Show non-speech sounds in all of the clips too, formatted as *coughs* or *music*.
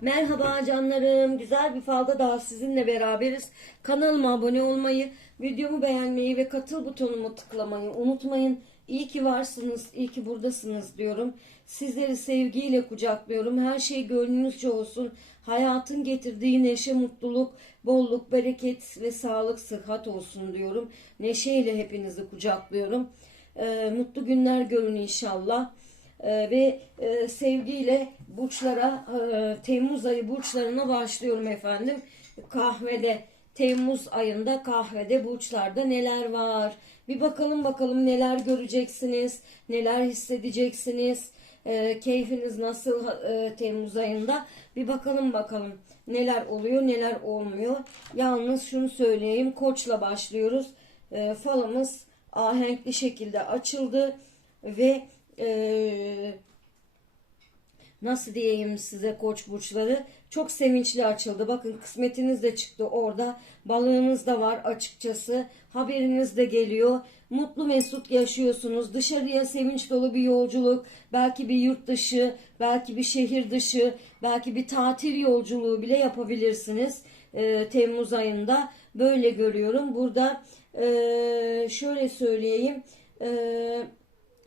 Merhaba canlarım. Güzel bir falda daha sizinle beraberiz. Kanalıma abone olmayı, videomu beğenmeyi ve katıl butonumu tıklamayı unutmayın. İyi ki varsınız, iyi ki buradasınız diyorum. Sizleri sevgiyle kucaklıyorum. Her şey gönlünüzce olsun. Hayatın getirdiği neşe, mutluluk, bolluk, bereket ve sağlık, sıhhat olsun diyorum. Neşeyle hepinizi kucaklıyorum. Ee, mutlu günler görün inşallah. Ee, ve e, sevgiyle burçlara e, Temmuz ayı burçlarına başlıyorum efendim. Kahvede Temmuz ayında kahvede burçlarda neler var? Bir bakalım bakalım neler göreceksiniz, neler hissedeceksiniz. E, keyfiniz nasıl e, Temmuz ayında? Bir bakalım bakalım neler oluyor, neler olmuyor. Yalnız şunu söyleyeyim, Koç'la başlıyoruz. E, falımız ahenkli şekilde açıldı ve e, nasıl diyeyim size koç burçları çok sevinçli açıldı. Bakın kısmetiniz de çıktı orada. Balığınız da var açıkçası. Haberiniz de geliyor. Mutlu mesut yaşıyorsunuz. Dışarıya sevinç dolu bir yolculuk. Belki bir yurt dışı, belki bir şehir dışı, belki bir tatil yolculuğu bile yapabilirsiniz. Ee, Temmuz ayında böyle görüyorum. Burada ee, şöyle söyleyeyim. Ee,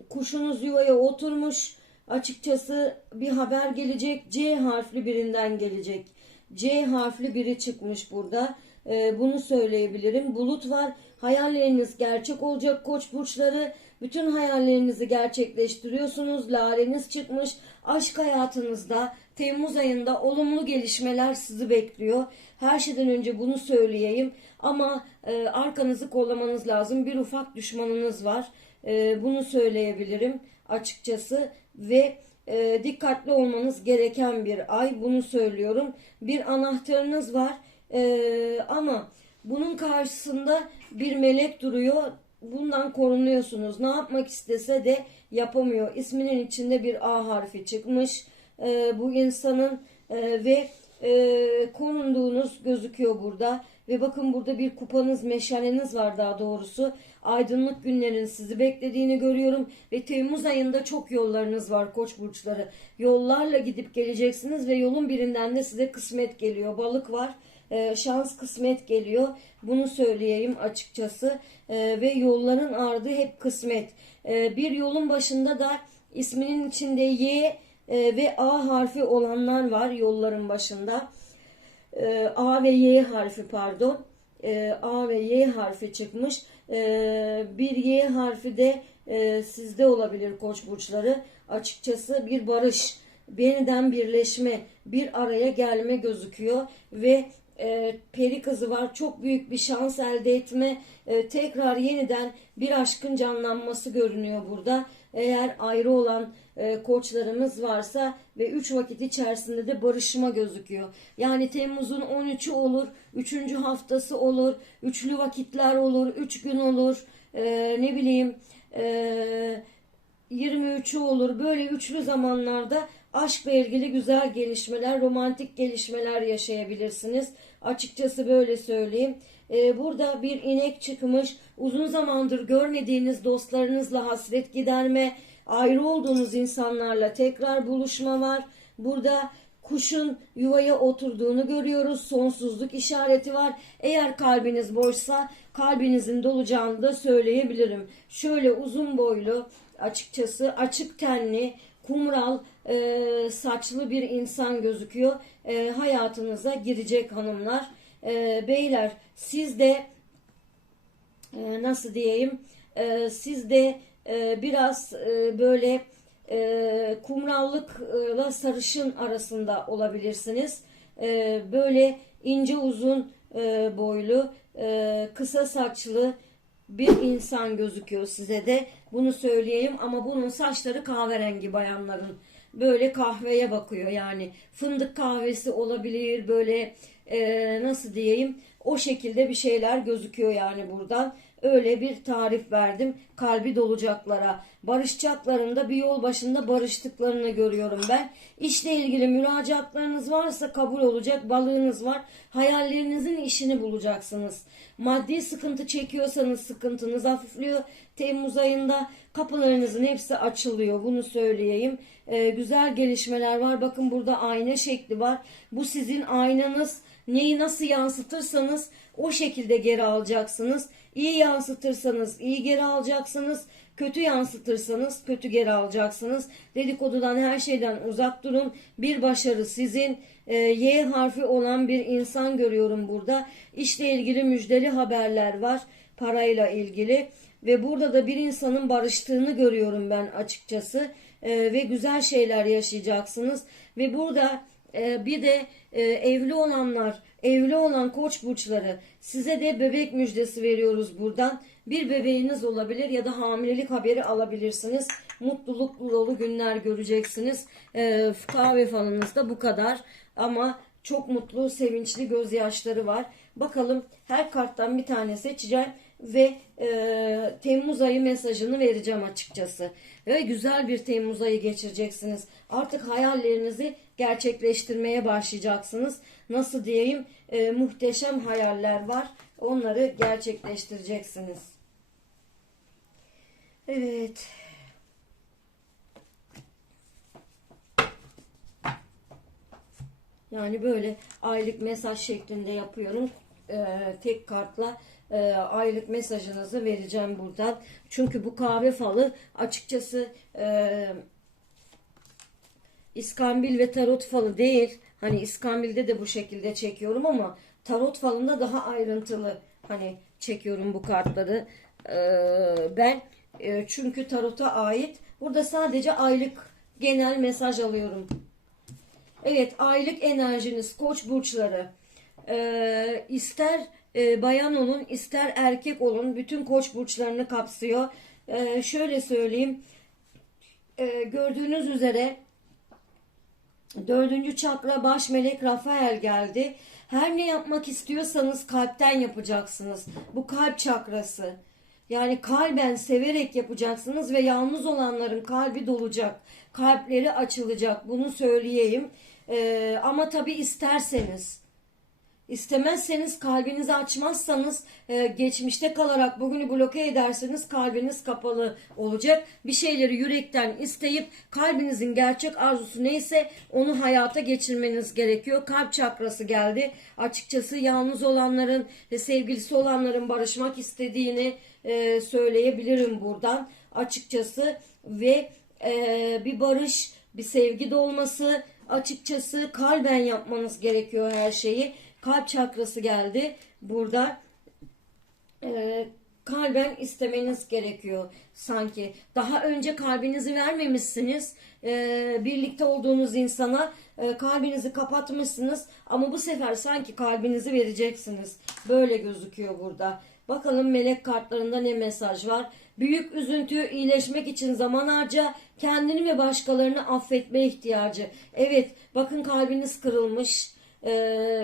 kuşunuz yuvaya oturmuş. Açıkçası bir haber gelecek. C harfli birinden gelecek. C harfli biri çıkmış burada. Ee, bunu söyleyebilirim. Bulut var. Hayalleriniz gerçek olacak koç burçları. Bütün hayallerinizi gerçekleştiriyorsunuz. Lareniz çıkmış. Aşk hayatınızda Temmuz ayında olumlu gelişmeler sizi bekliyor. Her şeyden önce bunu söyleyeyim. Ama e, arkanızı kollamanız lazım. Bir ufak düşmanınız var. E, bunu söyleyebilirim açıkçası ve e, dikkatli olmanız gereken bir ay. Bunu söylüyorum. Bir anahtarınız var E, ama bunun karşısında bir melek duruyor. Bundan korunuyorsunuz. Ne yapmak istese de yapamıyor. İsminin içinde bir A harfi çıkmış. E, bu insanın e, ve e, korunduğunuz gözüküyor burada. Ve bakın burada bir kupanız, meşaleniz var daha doğrusu. Aydınlık günlerin sizi beklediğini görüyorum. Ve Temmuz ayında çok yollarınız var koç burçları. Yollarla gidip geleceksiniz ve yolun birinden de size kısmet geliyor. Balık var. e, şans kısmet geliyor. Bunu söyleyeyim açıkçası. E, ve yolların ardı hep kısmet. E, bir yolun başında da isminin içinde Y e, ve A harfi olanlar var yolların başında. E, A ve Y harfi pardon. E, A ve Y harfi çıkmış. E, bir Y harfi de e, sizde olabilir koç burçları. Açıkçası bir barış, yeniden birleşme, bir araya gelme gözüküyor ve e, peri kızı var. Çok büyük bir şans elde etme, e, tekrar yeniden bir aşkın canlanması görünüyor burada. Eğer ayrı olan e, koçlarımız varsa ve 3 vakit içerisinde de barışma gözüküyor. Yani Temmuz'un 13'ü olur, 3. haftası olur, üçlü vakitler olur, 3 gün olur, e, ne bileyim e, 23'ü olur. Böyle üçlü zamanlarda aşkla ilgili güzel gelişmeler, romantik gelişmeler yaşayabilirsiniz. Açıkçası böyle söyleyeyim. Ee, burada bir inek çıkmış. Uzun zamandır görmediğiniz dostlarınızla hasret giderme, ayrı olduğunuz insanlarla tekrar buluşma var. Burada kuşun yuvaya oturduğunu görüyoruz. Sonsuzluk işareti var. Eğer kalbiniz boşsa kalbinizin dolacağını da söyleyebilirim. Şöyle uzun boylu, açıkçası açık tenli, kumral, e, saçlı bir insan gözüküyor. E, hayatınıza girecek hanımlar. E, beyler siz de e, nasıl diyeyim e, siz de e, biraz e, böyle e, kumrallıkla sarışın arasında olabilirsiniz. E, böyle ince uzun e, boylu, e, kısa saçlı bir insan gözüküyor size de. Bunu söyleyeyim ama bunun saçları kahverengi bayanların. Böyle kahveye bakıyor yani. Fındık kahvesi olabilir böyle e, nasıl diyeyim o şekilde bir şeyler gözüküyor yani buradan. Öyle bir tarif verdim kalbi dolacaklara. Barışacaklarında bir yol başında barıştıklarını görüyorum ben. İşle ilgili müracaatlarınız varsa kabul olacak. Balığınız var. Hayallerinizin işini bulacaksınız. Maddi sıkıntı çekiyorsanız sıkıntınız hafifliyor. Temmuz ayında kapılarınızın hepsi açılıyor. Bunu söyleyeyim. Ee, güzel gelişmeler var. Bakın burada ayna şekli var. Bu sizin aynanız. Neyi nasıl yansıtırsanız o şekilde geri alacaksınız. İyi yansıtırsanız iyi geri alacaksınız. Kötü yansıtırsanız kötü geri alacaksınız. Dedikodudan her şeyden uzak durun. Bir başarı sizin. Ee, y harfi olan bir insan görüyorum burada. İşle ilgili müjdeli haberler var. Parayla ilgili. Ve burada da bir insanın barıştığını görüyorum ben açıkçası. Ee, ve güzel şeyler yaşayacaksınız. Ve burada e, bir de e, evli olanlar, evli olan koç burçları size de bebek müjdesi veriyoruz buradan. Bir bebeğiniz olabilir ya da hamilelik haberi alabilirsiniz. Mutluluklu dolu günler göreceksiniz. E, kahve falınızda bu kadar. Ama çok mutlu, sevinçli gözyaşları var. Bakalım her karttan bir tane seçeceğim ve e, Temmuz ayı mesajını vereceğim açıkçası. Ve güzel bir Temmuz ayı geçireceksiniz. Artık hayallerinizi gerçekleştirmeye başlayacaksınız. Nasıl diyeyim? E, muhteşem hayaller var. Onları gerçekleştireceksiniz. Evet. Yani böyle aylık mesaj şeklinde yapıyorum. Ee, tek kartla e, aylık mesajınızı vereceğim buradan. Çünkü bu kahve falı açıkçası e, İskambil ve tarot falı değil. Hani İskambil'de de bu şekilde çekiyorum ama tarot falında daha ayrıntılı hani çekiyorum bu kartları. Ee, ben e, çünkü tarota ait. Burada sadece aylık genel mesaj alıyorum. Evet aylık enerjiniz koç burçları Ee, ister e, bayan olun ister erkek olun bütün koç burçlarını kapsıyor. Ee, şöyle söyleyeyim Ee, gördüğünüz üzere dördüncü çakra baş melek Rafael geldi. Her ne yapmak istiyorsanız kalpten yapacaksınız. Bu kalp çakrası. Yani kalben severek yapacaksınız ve yalnız olanların kalbi dolacak. Kalpleri açılacak. Bunu söyleyeyim. Ee, ama tabi isterseniz. İstemezseniz kalbinizi açmazsanız e, geçmişte kalarak bugünü bloke ederseniz kalbiniz kapalı olacak. Bir şeyleri yürekten isteyip kalbinizin gerçek arzusu neyse onu hayata geçirmeniz gerekiyor. Kalp çakrası geldi. Açıkçası yalnız olanların ve sevgilisi olanların barışmak istediğini e, söyleyebilirim buradan. Açıkçası ve e, bir barış, bir sevgi dolması açıkçası kalben yapmanız gerekiyor her şeyi kalp çakrası geldi. Burada e, kalben istemeniz gerekiyor sanki. Daha önce kalbinizi vermemişsiniz. E, birlikte olduğunuz insana e, kalbinizi kapatmışsınız. Ama bu sefer sanki kalbinizi vereceksiniz. Böyle gözüküyor burada. Bakalım melek kartlarında ne mesaj var? Büyük üzüntü iyileşmek için zaman harca, kendini ve başkalarını affetme ihtiyacı. Evet, bakın kalbiniz kırılmış ee,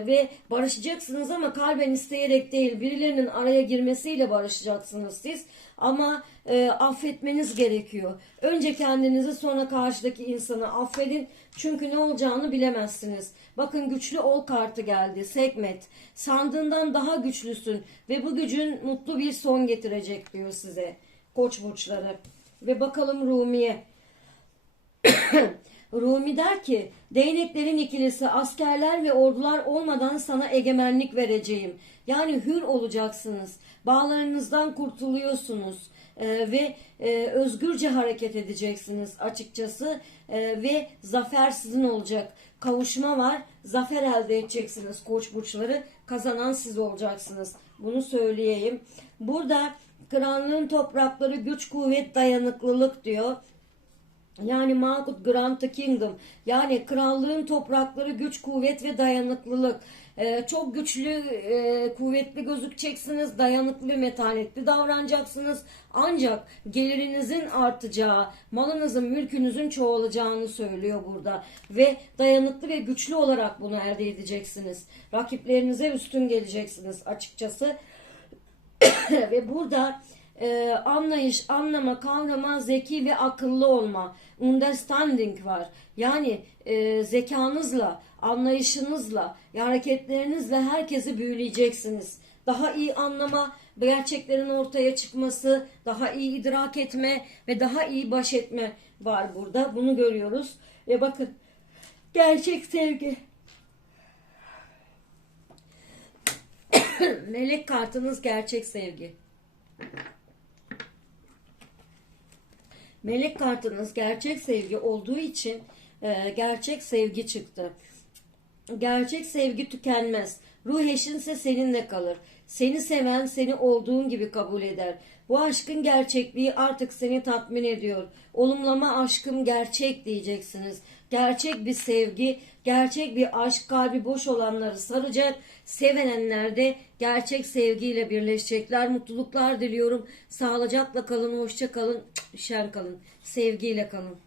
ve barışacaksınız ama kalben isteyerek değil birilerinin araya girmesiyle barışacaksınız siz ama e, affetmeniz gerekiyor. Önce kendinizi sonra karşıdaki insanı affedin çünkü ne olacağını bilemezsiniz. Bakın güçlü ol kartı geldi. Sekmet. Sandığından daha güçlüsün ve bu gücün mutlu bir son getirecek diyor size. Koç burçları. Ve bakalım Rumiye. *clears throat* Rumi der ki değneklerin ikilisi askerler ve ordular olmadan sana egemenlik vereceğim. Yani hür olacaksınız. Bağlarınızdan kurtuluyorsunuz. Ee, ve e, özgürce hareket edeceksiniz açıkçası Ee, ve zafer sizin olacak. Kavuşma var. Zafer elde edeceksiniz koç burçları. Kazanan siz olacaksınız. Bunu söyleyeyim. Burada krallığın toprakları güç, kuvvet, dayanıklılık diyor. Yani Malkut Grant the Kingdom. Yani krallığın toprakları güç, kuvvet ve dayanıklılık. Ee, çok güçlü, e, kuvvetli gözükeceksiniz. Dayanıklı ve metanetli davranacaksınız. Ancak gelirinizin artacağı, malınızın, mülkünüzün çoğalacağını söylüyor burada. Ve dayanıklı ve güçlü olarak bunu elde edeceksiniz. Rakiplerinize üstün geleceksiniz açıkçası. *coughs* ve burada e, anlayış, anlama, kavrama, zeki ve akıllı olma. Understanding var. Yani e, zekanızla, anlayışınızla, hareketlerinizle herkesi büyüleyeceksiniz. Daha iyi anlama, gerçeklerin ortaya çıkması, daha iyi idrak etme ve daha iyi baş etme var burada. Bunu görüyoruz. Ve bakın gerçek sevgi. *coughs* Melek kartınız gerçek sevgi. Melek kartınız gerçek sevgi olduğu için e, gerçek sevgi çıktı. Gerçek sevgi tükenmez. Ruh eşinse seninle kalır. Seni seven seni olduğun gibi kabul eder. Bu aşkın gerçekliği artık seni tatmin ediyor. Olumlama aşkım gerçek diyeceksiniz. Gerçek bir sevgi, gerçek bir aşk kalbi boş olanları saracak. Sevenenler de gerçek sevgiyle birleşecekler. Mutluluklar diliyorum. Sağlıcakla kalın, hoşça kalın, şen kalın. Sevgiyle kalın.